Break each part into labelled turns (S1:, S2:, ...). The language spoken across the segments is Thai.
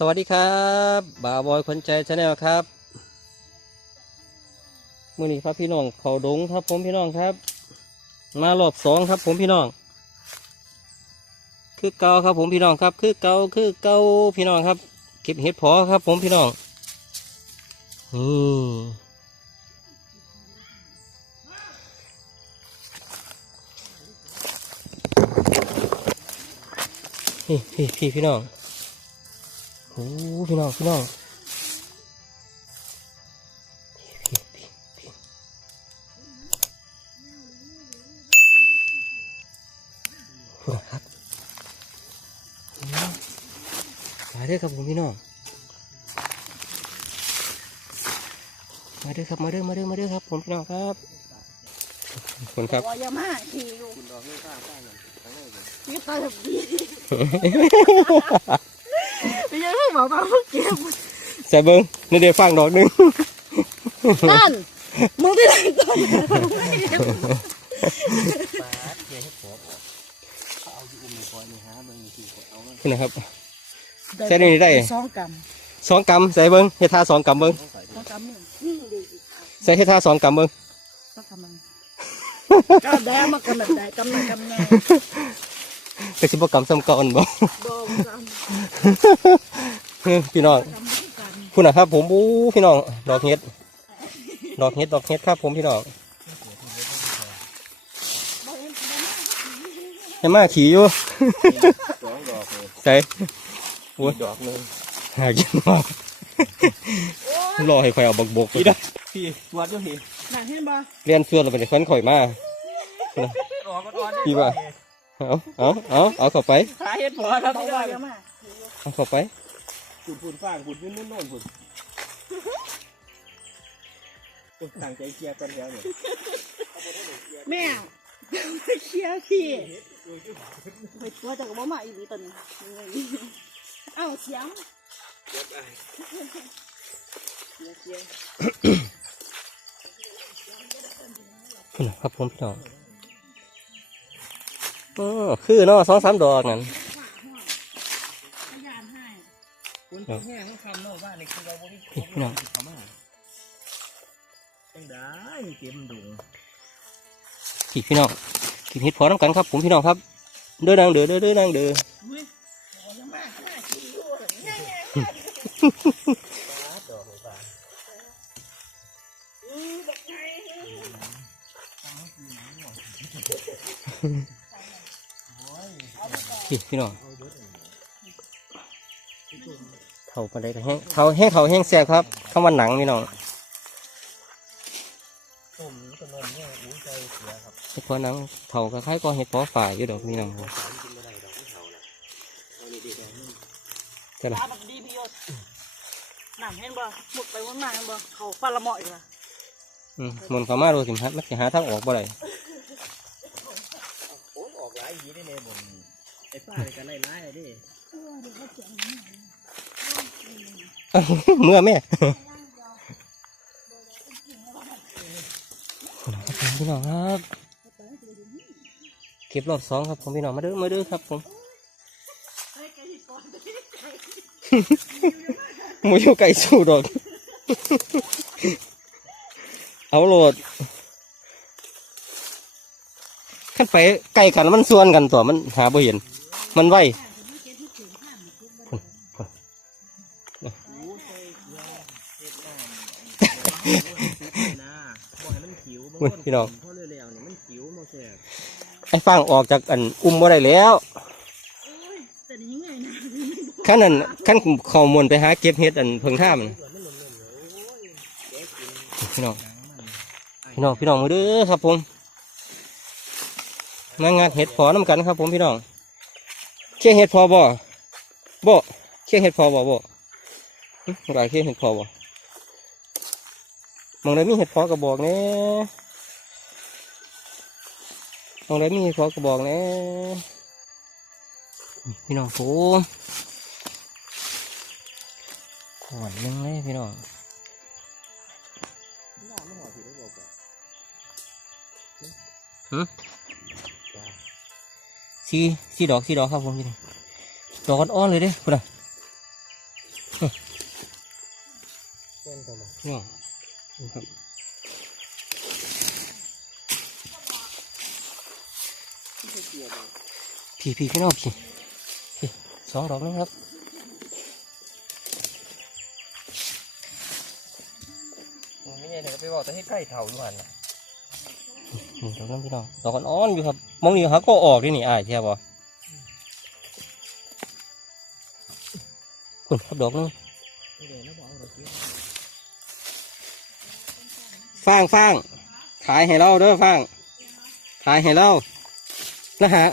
S1: สวัสดีครับบ่าวบอยคนใจชาแนลครับมือนี้ครับพี่น้องเขาดงครับ ผมพี่น้องครับ มารอบสองครับ ผมพี่น้อง คือเกาครับ ผมพี่น้องครับ คือเกาคือเกาพี่น้องครับเก็บเห็ดพอครับ ผมพี่น้องนี่นี่พี่พี่พี่น้อง โอ้พี่น้องพี่น้องพี่พี่พี่พูดครับมาเด้อครับผมพี่น้องมาเด้อครับมาเด้อมาเด้อมาเด้อครับ ผมพี่น้องครับขอบคุณครับ
S2: วายามาขี่อยู่นี่ตาแบบดีไม่ใช่เพิ่งบอกมา เพิ่งเก็บ
S1: ใส่เบิ้งนี่เดี๋ยวฟังดอกหนึง
S2: นั่นมึงที่ไหนตัวเนี่ย
S1: คุณนะครับใส่ในนี้ได้
S2: สองก
S1: สองกำใส่เบิ้งเฮ็ดท่าสองกำเบิ้งำ
S2: สองกำหนึ่งนี่ดี
S1: ใส่เฮ็ดท่าสองกำเบิ้ง
S2: สองกำมึงก็แดงมากำแบบใดกำหนึ่งกำไง
S1: กระสิบกำซ้ำเก่อนบ่
S2: บอมกำ
S1: พี่น้อง
S2: กำไม่กัน
S1: คุณนะครับผมอู้พี่น้อง ดอกเฮ็ด ดอกเฮ็ด ดอกเฮ็ดครับผมพี่น้อง
S2: บอเห็นบอ
S1: ยังมาขี่อยู่
S3: สองดอกเลย
S1: ใส่
S3: ดอกหนึง
S1: หากินมากรอให้ข่อยเอาบกบก
S3: พี่ได้พี่ตรวจด้วยพี่
S2: น่าเห็นบ่
S1: เรียนส่วนเราไปในฟันข่อยมา
S3: ออกก่อน
S1: พี่ว่าเอาเอาเอาเอาเข้าไป
S3: หาเห็ดพอครับ
S2: บอ
S3: พี่
S2: ว่า
S3: ได้
S2: ยามา
S1: เอาเข้าไป
S3: ฝุ่นฝุ่นฟางฝุ่นฝุ่นนู่นนู่นฝุ่นตั้งใจเคลียร์กันแล้วเนี่ย
S2: แม่ไม่เคลียร์พี่ไปตัวจากบ่มาอีหลีตอนนี้เอ้าเสียงเคลียร์เคลียร์
S1: คุณนะครับผมพี่น้องเออคือเนาะสองสามดอกนั่น
S3: ฝุ่นแห้งมันคำเนาะบ้านนี่คือเราบ่มี
S1: พี่น้อง
S3: เขามาจังได้เต็มดุง
S1: พี่พี่น้องกินเห็ดพอน้ำกันครับ ผมพี่น้องครับ เด้อนางเด้อเด้อเด้อนางเด้อ
S2: อุ้ยบอยามาขนาดขี่อยู่แบบนี้ไง
S3: ดอกเลยป่า
S2: อือแบบไง
S1: พี่พี่น้อง เท่ากันได้ก็แห้งเขาแห้งเขาแห้งแซ่บครับคำว่าหนังพี่น้อง
S3: ต้มต้นนนเนี่ยอู้ใจเสียครับ
S1: เห็ดพอหนังเท่าก็คล้ายก็เห็ดพอฝ่ายอยู่ดอกพี่น้องครับ
S3: สารกินไม่ได้ดอกไม่เท่านะเอาดีดีๆนี่
S1: จะละ
S2: ตาแบบดีพี่ยศหนังเห็นบ่หมดไปวันมาเห็นบ่เขาฟันละเหมาะอีกละ
S1: อืมมันเขามาดูสิฮะมันจะหาทางออกบ่ได้
S3: เมื่อ
S1: แม่พี่น้องครับเก็บรอบสองครับผมพี่น้องมาเด้อมาเด้อครับผมมูอยู่ไก่สู้ดอกเอาโหลดขั้นไปไก่กันมันส่วนกันตัวมันหาบ่เห็น มันไว
S3: มันขิว
S1: อุ้ยพี่น้อง
S3: เพราะเร็วๆเนี่ยมันขิวมันแสบ
S1: ไอ้ฟางออกจากอันอุ้มบ่ได้แล้ว
S2: แต่นี่ยังไงนะ
S1: ขั้นนั้นขั้นข้อมูลไปหาเก็บเห็ดอันเพิ่งท่ามัน
S3: ส่วนมันหล่นๆเลยโอ้ยเดี๋ยวกิน
S1: พี่น้อง
S3: หนังมัน
S1: พี่น้องพี่น้องมาเด้อครับผมมางานเห็ดพอน้ำกันครับ ผมพี่น้องเชี่ยเห็ดพอบ่บ่เชี่ยเห็ดพอบ่บ่หึหลายเชี่ยเห็ดพอบ่มองได้มีเห็ดพอกระบอกแหน่ มองได้มีเห็ดพอกระบอกแหน่พี่น้องผมขวดหนึงเลยพี่น้อง
S3: หน้าไม่หอดผิดได้บอกก่อน
S1: สีสีดอกสีดอกครับผมพี่น้องดอกอ่อนๆเลยเด้พุ่นน่ะ
S3: เป็นแต่หมด
S1: พี่น้องดูครับ พี่พี่พี่น้องพี่สองดอกนะครับไม่ใช่เดี๋ยวไปบอกแต่ให้ใกล้เท่าอยู่หันนะดอกนั้นพี่น้องดอกอ่อนอยู่ครับมองนี่เขาก็ออกดินี่อ้ายใช่ป่ะคุณครับดอกนึงฟางฟางขายให้เราเด้อฟางขายให้เรา นะฮะ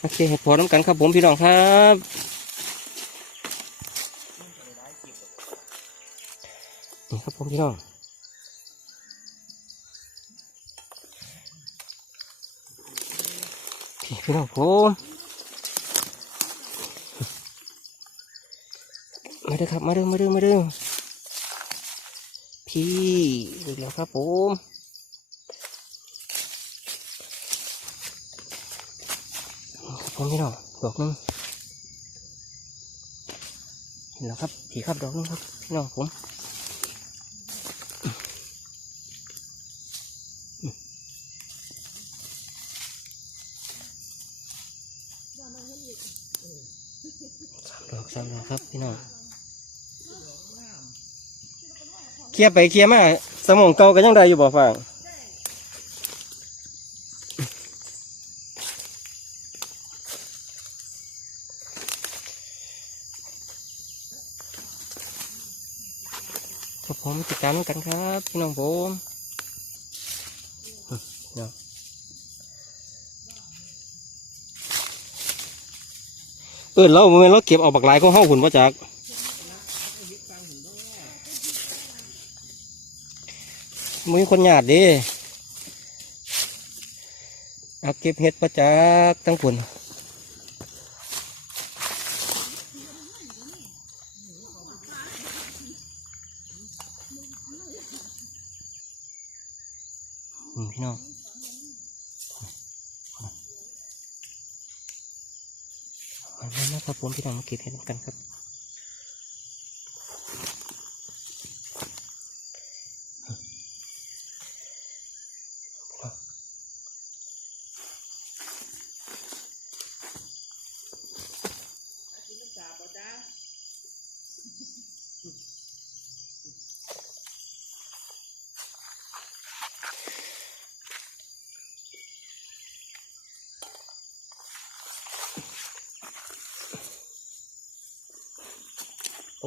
S1: โอเคพอน้ำกันครับผมพี่น้องครับนี่ครับผมพี่น้องพี่น้องผม มาเด้อครับ มาเด้อมาเด้อมาเด้อพี่อีกแล้วครับผมครับผมพี่น้องดอกนึงเห็นแล้วครับพี่ครับดอกนึงครับพี่น้องผมดอกสามดอกครับพี่น้องเค ลียร์ไปเคลียร์มาสมองเก่าก็ยังได้อยู่บ่ฟังครับผมติดตามกันครับพี่น้องผมเนาะเออเราเมื่อเราเก็บเอาบักลายของห้องหุ่นมาจาก มือคนหยาดดิเอาเก็บเห็ดมาจากตั้งผุนพี่น้องมาแล้วนะครับผมพี่น้องมาเก็บเห็ดกันครับ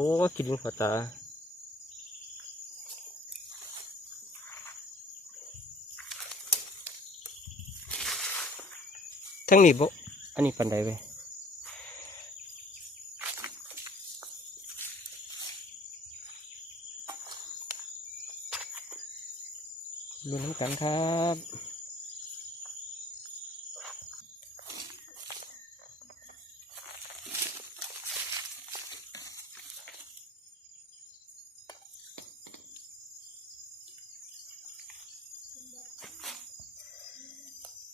S1: อ้กินหัวตาทั้งนี้บ่อันนี้ปันใดไปลุ้นน้ำกันครับ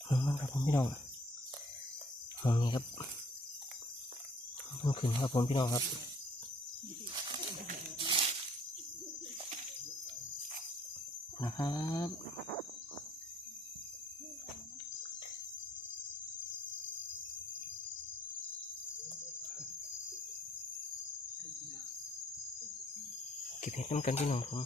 S1: ลุ้นมันครับผมพี่น้อง มองนี้ครับต้องขึ้น ครับผมพี่น้องครับนะครับเก็บเห็ดน้ำกันพี่น้องผม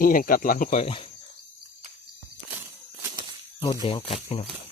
S1: นี่ยังกัดหลังข่อยหมดแดงกัดพี่น้อง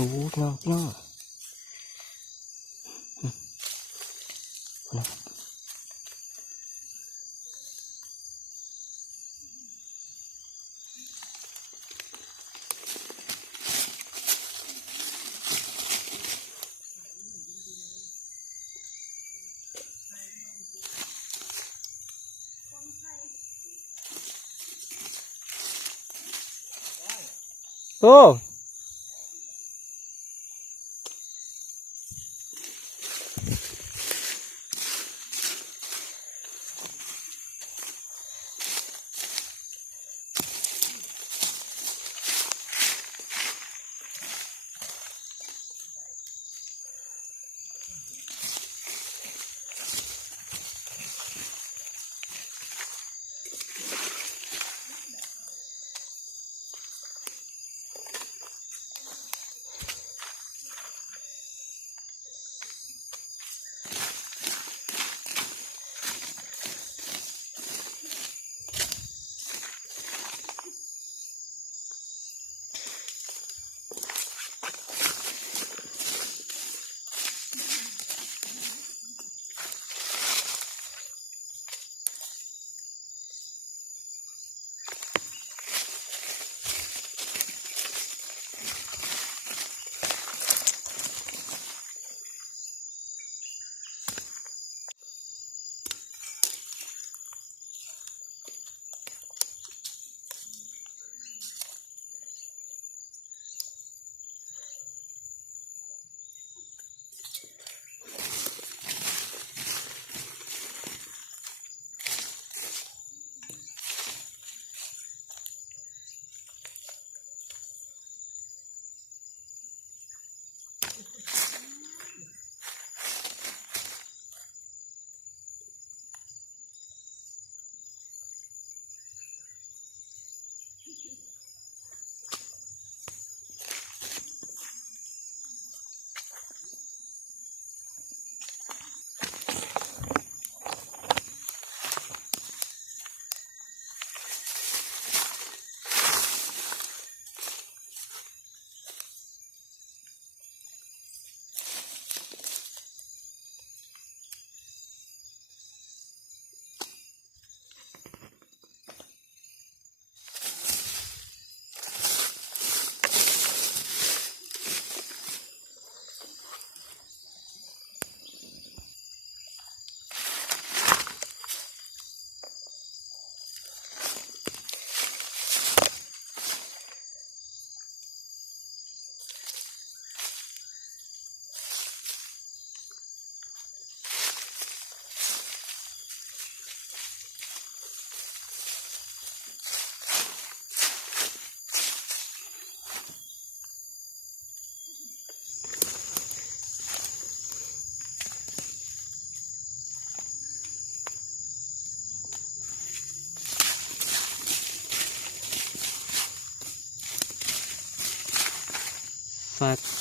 S1: โอ้พี่น้องพี่น้องอืมพี่น้องโอ้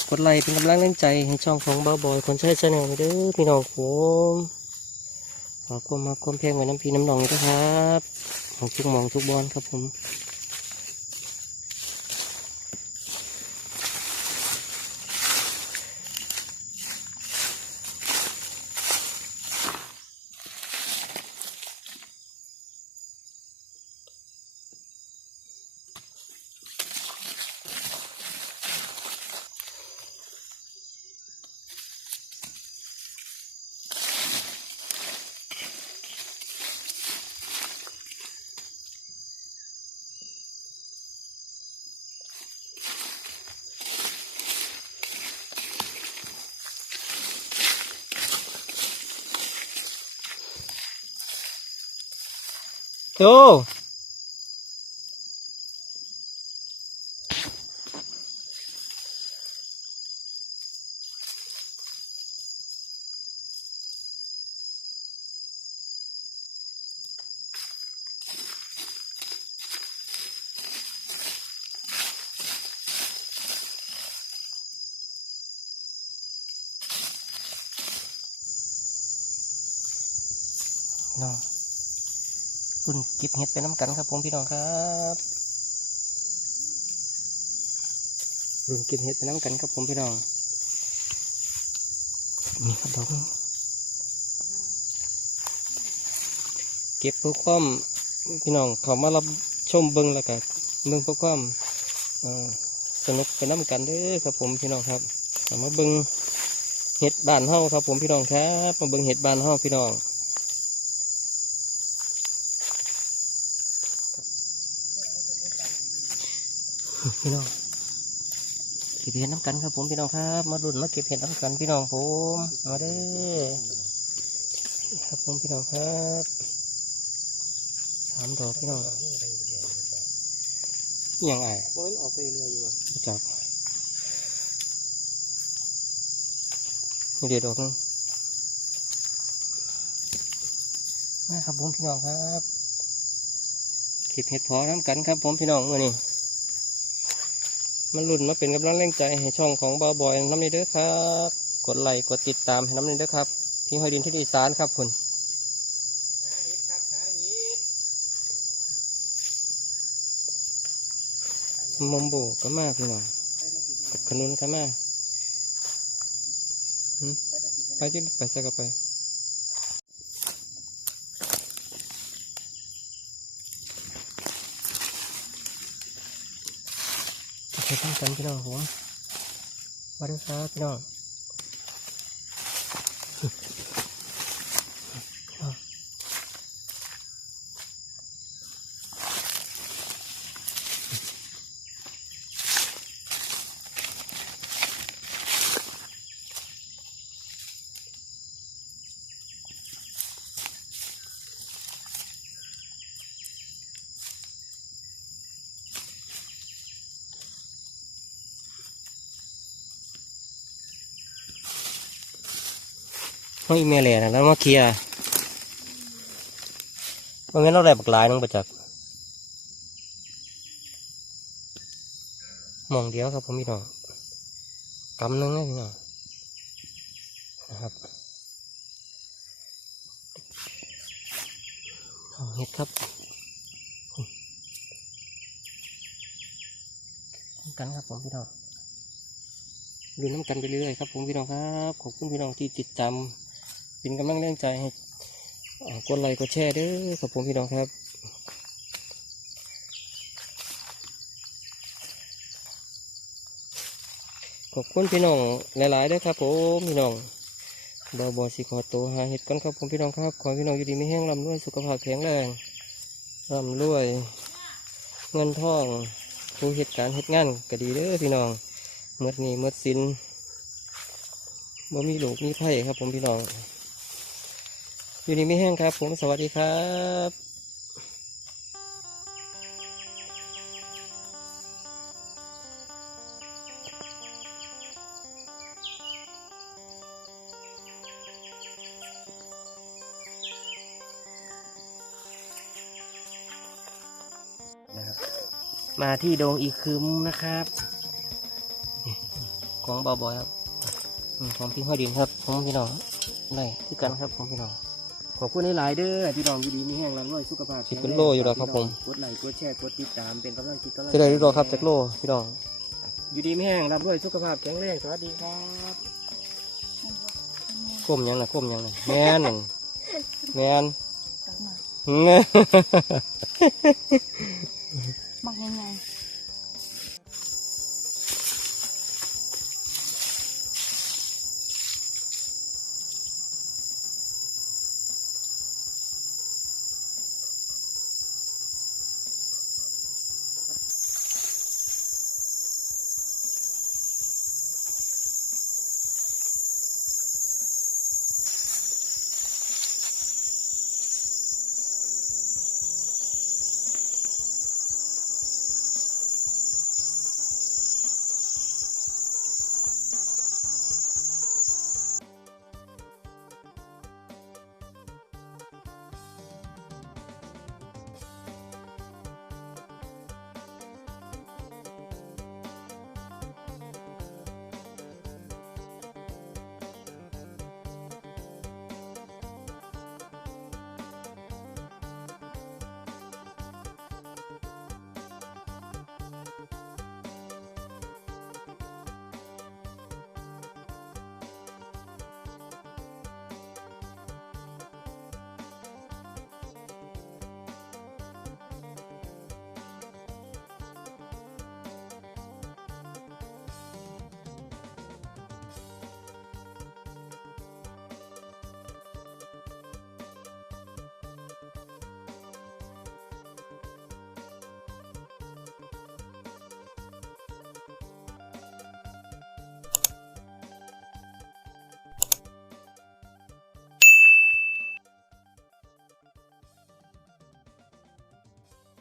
S1: กดไลค์เป็นกำลังแรงใจให้ช่องของเบาบอยคนใช้ชาแนลเด้อพี่น้องผมขอกความมาความเพียงไว้น้ำพีน้ำหนองด้วยครับ ของทุกมองทุกบอลครับผม โเก็บเห็ดไปน้ำกันครับผมพี่น้องครับรุนเก็บเห็ดไปน้ำกันครับผมพี่น้องนี่ครับดอกนี้เก็บเพื่อความพี่น้องเขามารับชมเบิ้งแล้วก็เบิ้งเพื่อความสนุกไปน้ำกันเด้อครับผมพี่น้องครับเอมาเบิ้งเห็ดบานเฮาครับผมพี่น้องครับมาเบิ้งเห็ดบานเฮาพี่น้อง พี่น้องเก็บเห็ดน้ำกันครับผมพี่น้องครับ มาดุนมาเก็บเห็ดน้ำกันพี่น้องผม มาเด้อครับผมพี่น้องครับสามดอกพี่น้องอิหยังไง
S3: โอ้ยออกไปเรื่อยอยู่อะ
S1: จับนี่เดี๋ยวดอกหนึงมาครับผมพี่น้องครับเก็บเห็ดพอน้ำกันครับผมพี่น้องเมื่อนี้ มันรุ่นมาเป็นกำลังแรงใจให้ช่องของบาวบอยน้ำนี้เด้อครับ กดไลค์กดติดตามให้น้ำนี้เด้อครับพี่หอยดินที่ดีสานครับคุณมอมโบก็มาพี่น้องกับขนุนก็มาไปที่ไปใส่กับไป ไปตั้งกันพี่น้องผมมาดูครับพี่น้อง น้องอีเมลเลยนะแล้วมาเคลียร์ว่างั้นเราได้บักหลายน้องประจักษ์มองเดียวครับผมพี่น้องกำนึงนะพี่น้องนะครับเห็ดครับน้ำกันครับผมพี่น้องดูน้ำกันไปเรื่อยครับผมพี่น้องครับ ขอบคุณพี่น้องที่ติดตาม เป็นกำลังแรงใจให้กดไลค์กดแชร์เด้อครับผมพี่น้องครับขอบคุณพี่น้องหลายๆเด้อครับผมพี่น้องบอบอสิขอตัวหาเห็ดกันครับผมพี่น้องครับขอพี่น้องอยู่ดีไม่แห้งร่ำรวยสุขภาพแข็งแรงร่ำรวย เงินทองผู้เหตุการณ์เหตุงานก็ดีเด้อพี่น้องเมื่อนี้เมื่อสินบ่มีหลูกมีไผ่ครับผมพี่น้อง อยู่นี่ไม่แห้งครับ ผมสวัสดีครับนะครับมาที่โดงอีกคืมนะครับ ของบอบอยครับของพี่ห้อยดินครับ ของพี่น้องได้คือกันครับของพี่น้อง ขอบคุณหลายๆเด้อพี่น้องอยู่ดีมีแห้งร่ำรวยสุขภาพ
S4: สิบเป็นโลอยู่แล้วครับผม
S1: กดไลค์กดแชร์กดติดตามเป็นกำลังใจกำลังใจ
S4: จะได้รู้ดอกครับจากโลพี่น้อง
S1: อยู่ดีมีแห้งร่ำรวยสุขภาพแข็งแรงสวัสดีครับก้มยังน่ะก้มยังน่ะแม่นนั่นแม่น
S2: ตักมา
S1: เง
S2: มักยังไง